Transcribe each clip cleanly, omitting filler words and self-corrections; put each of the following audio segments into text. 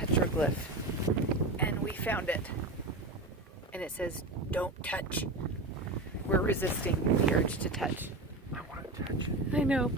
petroglyph, and we found it. And it says, "Don't touch." We're resisting the urge to touch. I want to touch it. I know.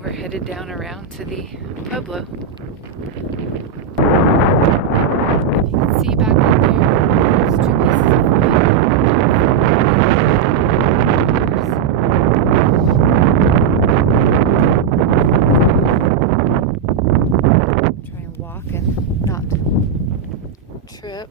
We're headed down around to the Pueblo. If you can see back in there, there's 2 pieces of wood. Try and walk and not trip.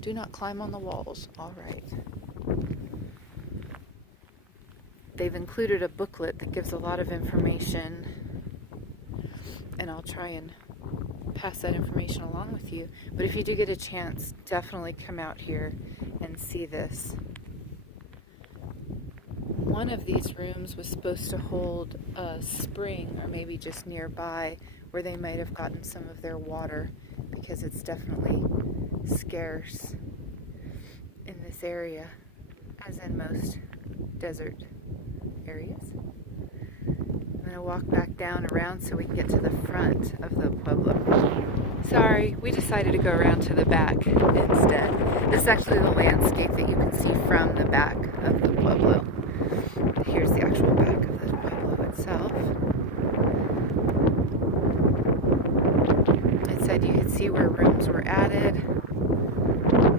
Do not climb on the walls. All right. They've included a booklet that gives a lot of information, and I'll try and pass that information along with you. But if you do get a chance, definitely come out here and see this. One of these rooms was supposed to hold a spring, or maybe just nearby, where they might have gotten some of their water, because it's definitely scarce in this area, as in most desert areas. I'm going to walk back down around so we can get to the front of the Pueblo. Sorry, we decided to go around to the back instead. This is actually the landscape that you can see from the back of the Pueblo. Here's the actual back of the Pueblo itself. It said you could see where rooms were added.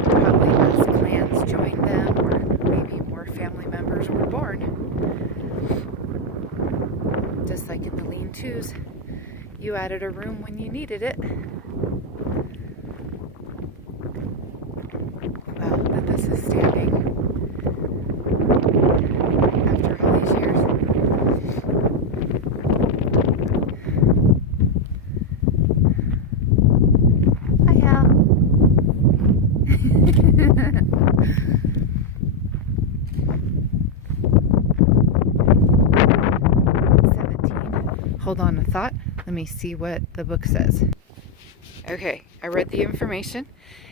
Probably as clans joined them, or maybe more family members were born. Just like in the lean-tos, you added a room when you needed it. Wow, that this is standing after all these years. Hi, Hal. Hold on a thought. Let me see what the book says. Okay, I read the information.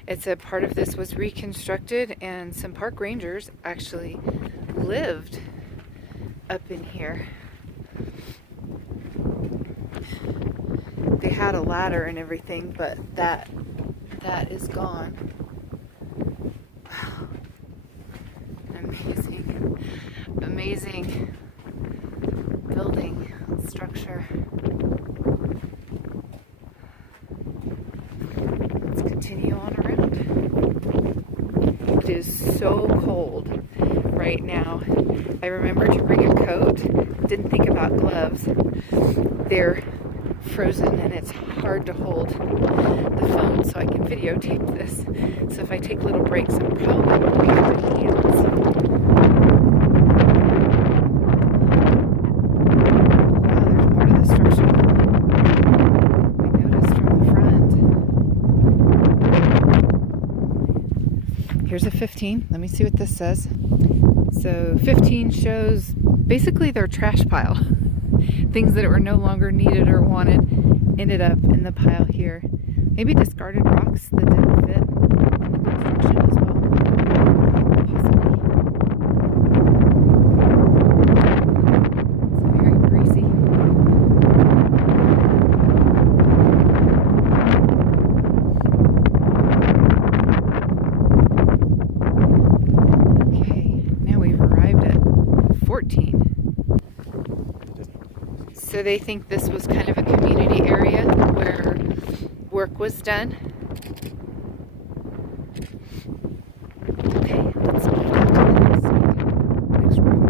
It said part of this was reconstructed, and some park rangers actually lived up in here. They had a ladder and everything, but that is gone. Wow. Amazing building structure. Let's continue on around. It is so cold right now. I remember to bring a coat. Didn't think about gloves. They're frozen and it's hard to hold the phone so I can videotape this. So if I take little breaks, I'm probably going to be on my hands. Here's a 15. Let me see what this says. So 15 shows basically their trash pile. Things that were no longer needed or wanted ended up in the pile here. Maybe discarded rocks that didn't fit in the construction as well. Possibly. It's very greasy. So they think this was kind of a community area where work was done. Okay, let's move down to the next room.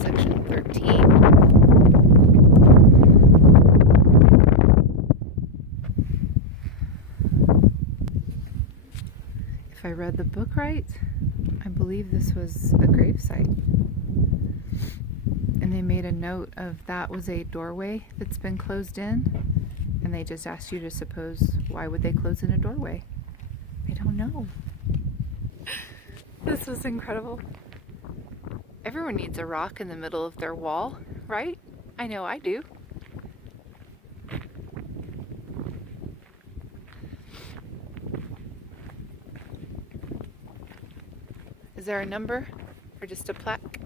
Section 13. If I read the book right, I believe this was a gravesite. And they made a note of that was a doorway that's been closed in. And they just asked you to suppose, why would they close in a doorway? I don't know. This was incredible. Everyone needs a rock in the middle of their wall, right? I know I do. Is there a number or just a plaque?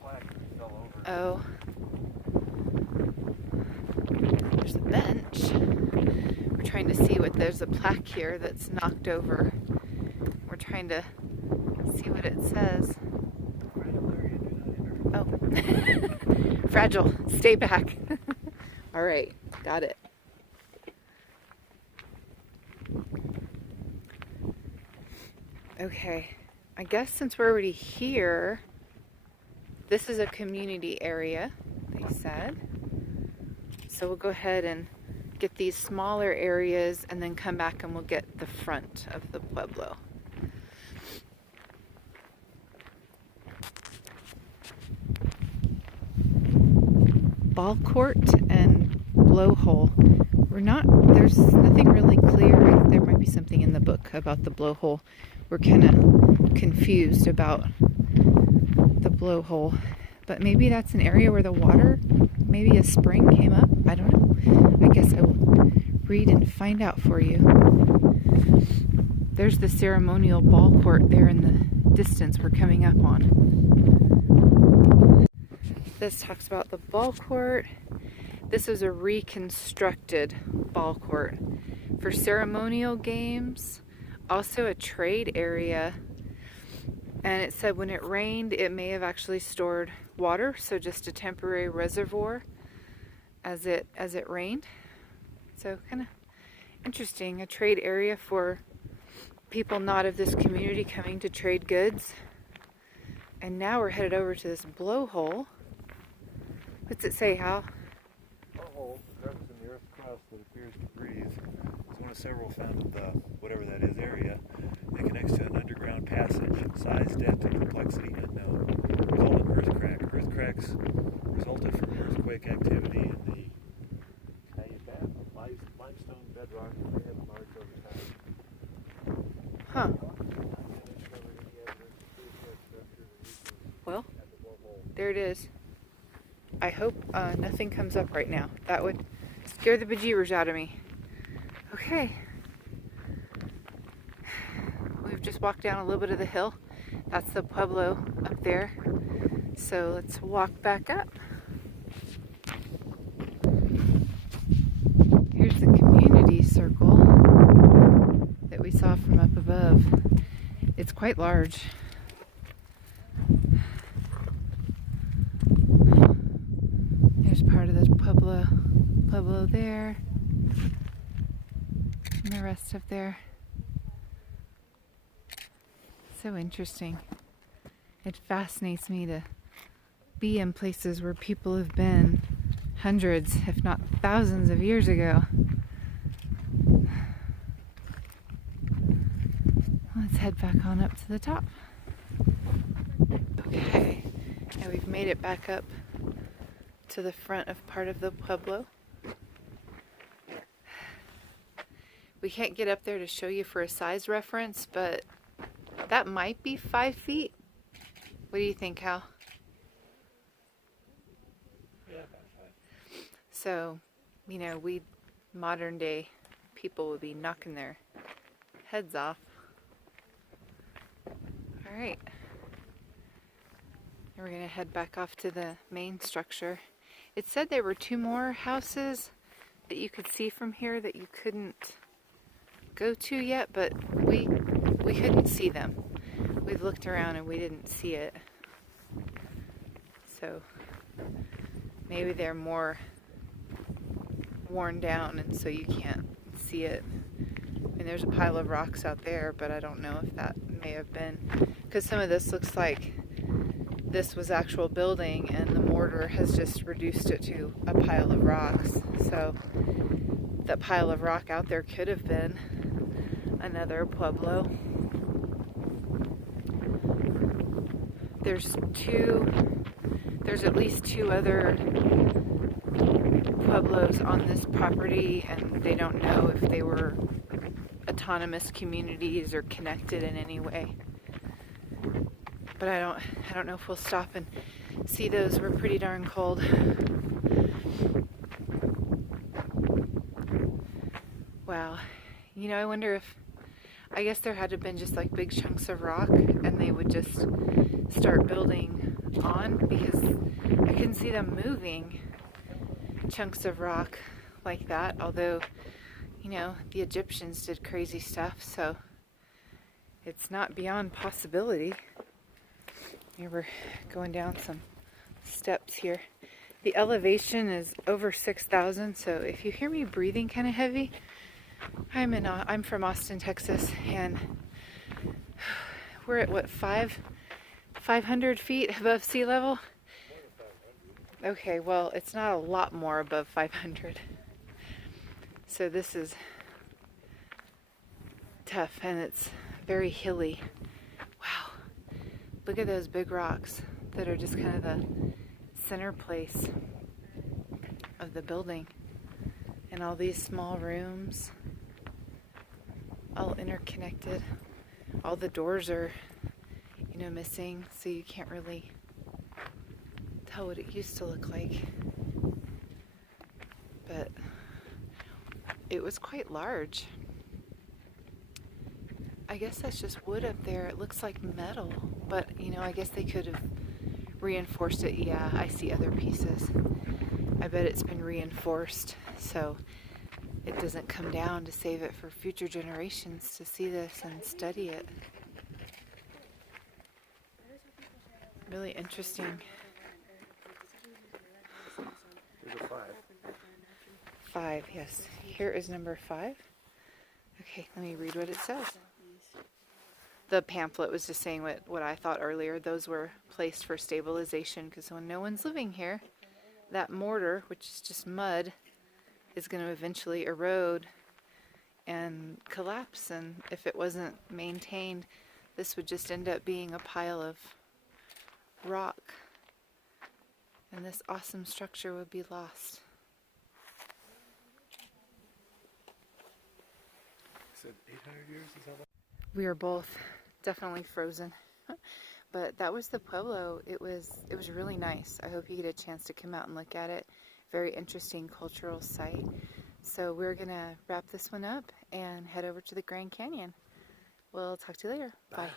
Plaque fell over. Oh. There's a bench. We're trying to see what there's a plaque here that's knocked over. We're trying to see what it says. Oh. Fragile. Stay back. All right. Got it. Okay. I guess since we're already here, this is a community area, they said. So we'll go ahead and get these smaller areas and then come back and we'll get the front of the pueblo. Ball court and blowhole. There's nothing really clear. There might be something in the book about the blowhole. We're kind of confused about the blowhole, but maybe that's an area where the water, maybe a spring came up. I don't know. I guess I will read and find out for you. There's the ceremonial ball court there in the distance we're coming up on. This talks about the ball court. This is a reconstructed ball court for ceremonial games, also a trade area. And it said when it rained, it may have actually stored water, so just a temporary reservoir as it rained. So kind of interesting, a trade area for people not of this community coming to trade goods. And now we're headed over to this blowhole. What's it say, Hal? Blowhole, the crevice in the earth's crust that appears to breathe. It's one of several found in the whatever that is area. It connects to an underground passage. Size, depth, and complexity unknown. Called an earth crack. Earth cracks resulted from earthquake activity in the limestone bedrock that may have marked over time. Huh. Well, there it is. I hope nothing comes up right now. That would scare the bejeebers out of me. Okay. We've just walked down a little bit of the hill. That's the pueblo up there. So let's walk back up. Here's the community circle that we saw from up above. It's quite large. There's part of the pueblo there, and the rest up there. So interesting. It fascinates me to be in places where people have been hundreds, if not thousands of years ago. Let's head back on up to the top. Okay, now we've made it back up to the front of part of the pueblo. We can't get up there to show you for a size reference, but that might be 5 feet. What do you think, Hal? Yeah, about 5. So, you know, we modern day people would be knocking their heads off. All right. We're going to head back off to the main structure. It said there were 2 more houses that you could see from here that you couldn't go to yet, but we couldn't see them. We've looked around and we didn't see it. So maybe they're more worn down and so you can't see it. And there's a pile of rocks out there, but I don't know if that may have been, because some of this looks like this was actual building and the mortar has just reduced it to a pile of rocks. So that pile of rock out there could have been another pueblo. There's at least 2 other pueblos on this property, and they don't know if they were autonomous communities or connected in any way. But I don't know if we'll stop and see those. We're pretty darn cold. You know, I wonder if, I guess there had to have been just like big chunks of rock and they would just start building on, because I couldn't see them moving chunks of rock like that. Although, you know, the Egyptians did crazy stuff, so it's not beyond possibility. Here we're going down some steps here. The elevation is over 6,000, so if you hear me breathing kind of heavy, I'm from Austin, Texas, and we're at what, 500 feet above sea level? Okay, well, it's not a lot more above 500. So this is tough, and it's very hilly. Wow, look at those big rocks that are just kind of the center place of the building, and all these small rooms, all interconnected. All the doors are, you know, missing, so you can't really tell what it used to look like. But it was quite large. I guess that's just wood up there. It looks like metal, but you know, I guess they could have reinforced it. Yeah, I see other pieces. I bet it's been reinforced so it doesn't come down, to save it for future generations to see this and study it. Really interesting. There's a 5. 5, yes. Here is number 5. Okay, let me read what it says. The pamphlet was just saying what I thought earlier. Those were placed for stabilization, because when no one's living here, that mortar, which is just mud, is going to eventually erode and collapse. And if it wasn't maintained, this would just end up being a pile of rock. And this awesome structure would be lost. You said 800 years? Is that what? We are both definitely frozen. But that was the Pueblo. It was really nice. I hope you get a chance to come out and look at it. Very interesting cultural site. So we're gonna wrap this one up and head over to the Grand Canyon. We'll talk to you later. Bye.